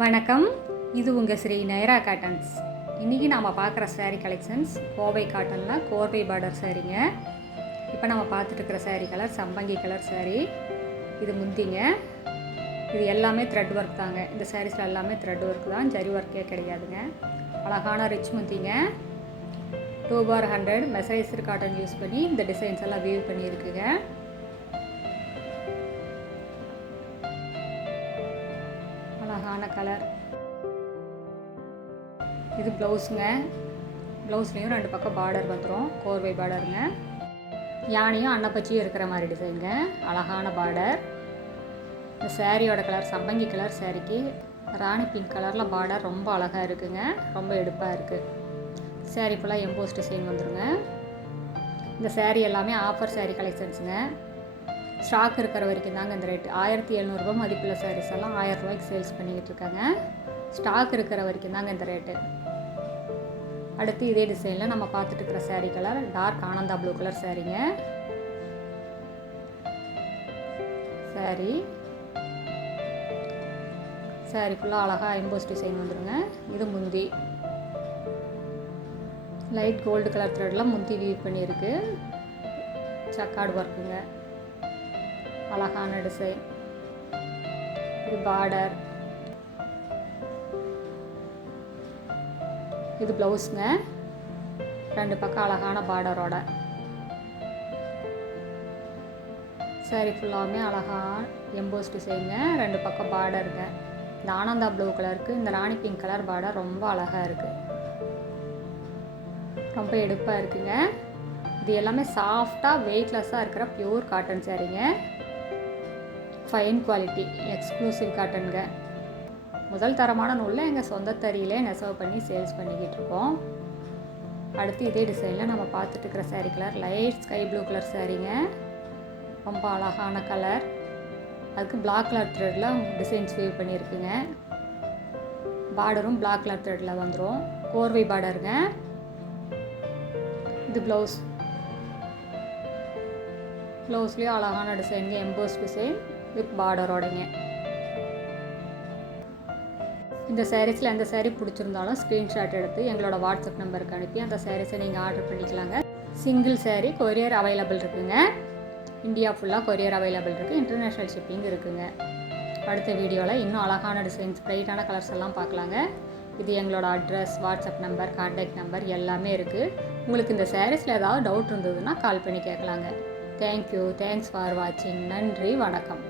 வணக்கம், இது உங்கள் ஸ்ரீ நைரா காட்டன்ஸ். இன்றைக்கி நாம் பார்க்குற சாரீ கலெக்ஷன்ஸ் கோவை காட்டனில் கோர்வை பார்டர் சாரீங்க. இப்போ நம்ம பார்த்துட்டுருக்கிற சாரீ கலர் சம்பங்கி கலர் சாரீ. இது முந்திங்க. இது எல்லாமே த்ரெட் ஒர்க் தாங்க. இந்த சாரீஸில் எல்லாமே த்ரெட் ஒர்க் தான், ஜரி ஒர்க்கே கிடையாதுங்க. அழகான ரிச் முந்திங்க. 2/100 மெசரைஸ்டு காட்டன் யூஸ் பண்ணி இந்த டிசைன்ஸ் எல்லாம் வீவ் பண்ணியிருக்குங்க. அழகான கலர். இது ப்ளவுஸுங்க. ப்ளவுஸ்லேயும் 2 பக்கம் பார்டர் வந்துடும், கோர்வை பார்டருங்க. யானையும் அன்னப்பச்சியும் இருக்கிற மாதிரி டிசைனுங்க. அழகான பார்டர். இந்த சாரியோட கலர் சம்பங்கி கலர் சாரிக்கு ராணி பிங்க் கலரில் பார்டர் ரொம்ப அழகாக இருக்குங்க. ரொம்ப எடுப்பாக இருக்குது. சாரீ ஃபுல்லாக எம்போஸ் டிசைன் வந்துடுங்க. இந்த சாரீ எல்லாமே ஆஃபர் சாரீ கலெக்ஷன்ஸுங்க. ஸ்டாக் இருக்கிற வரைக்கும் தாங்க இந்த ரேட்டு. 1700 ரூபா மதிப்புள்ள சாரீஸ் எல்லாம் 1000 ரூபாய்க்கு சேல்ஸ் பண்ணிக்கிட்டு இருக்காங்க. ஸ்டாக் இருக்கிற வரைக்கும் தாங்க இந்த ரேட்டு. அடுத்து இதே டிசைனில் நம்ம பார்த்துட்டு இருக்கிற sari colour dark Ananda blue colour சாரீங்க. சாரீ ஃபுல்லாக அழகாக எம்போஸ் டிசைன் வந்துடுங்க. இது முந்தி லைட் கோல்டு கலர் த்ரெட்டில் முந்தி வீவ் பண்ணியிருக்கு. சக்கார்டு ஒர்க்குங்க. அழகான டிசைன். இது பார்டர். இது ப்ளவுஸுங்க. 2 பக்கம் அழகான பார்டரோட. சாரீ ஃபுல்லாமே அழகாக எம்போஸ் டிசைனுங்க. 2 பக்கம் பார்டருங்க. இந்த ஆனந்தா ப்ளூ கலருக்கு இந்த ராணி பிங்க் கலர் பார்டர் ரொம்ப அழகாக இருக்குது. ரொம்ப எடுப்பாக இருக்குங்க. இது எல்லாமே சாஃப்டாக வெயிட்லெஸ்ஸாக இருக்கிற பியூர் காட்டன் சாரீங்க. ஃபைன் குவாலிட்டி எக்ஸ்க்ளூசிவ் காட்டனுங்க. முதல் தரமான நூலில் எங்கள் சொந்த தறியிலே நெசவு பண்ணி சேல்ஸ் பண்ணிக்கிட்டு இருக்கோம். அடுத்து இதே டிசைனில் நம்ம பார்த்துட்டு இருக்கிற sari colour light sky blue colour சாரீங்க. ரொம்ப அழகான கலர். அதுக்கு பிளாக் கலர் த்ரெட்டில் டிசைன்ஸ் வீவ் பண்ணியிருக்குங்க. பார்டரும் பிளாக் கலர் த்ரெட்டில் வந்துடும். கோர்வை பார்டருங்க. இது ப்ளவுஸ். ப்ளவுஸ்லேயும் அழகான டிசைனுங்க. எம்போஸ் டிசைன் வித் பார்டரோடைங்க. இந்த சாரீஸில் எந்த சாரீ பிடிச்சிருந்தாலும் ஸ்க்ரீன்ஷாட் எடுத்து எங்களோட வாட்ஸ்அப் நம்பருக்கு அனுப்பி அந்த சாரீஸை நீங்கள் ஆர்டர் பண்ணிக்கலாங்க. சிங்கிள் சாரீ கொரியர் அவைலபிள் இருக்குங்க. இந்தியா ஃபுல்லாக கொரியர் அவைலபிள் இருக்குது. இன்டர்நேஷ்னல் ஷிப்பிங் இருக்குங்க. அடுத்த வீடியோவில் இன்னும் அழகான டிசைன்ஸ் ப்ரைட்டான கலர்ஸ் எல்லாம் பார்க்கலாங்க. இது எங்களோட address, WhatsApp number, contact number எல்லாமே இருக்குது. உங்களுக்கு இந்த சாரீஸில் ஏதாவது டவுட் இருந்ததுன்னா கால் பண்ணி கேட்கலாங்க. தேங்க்யூ. தேங்க்ஸ் ஃபார் வாட்சிங். நன்றி, வணக்கம்.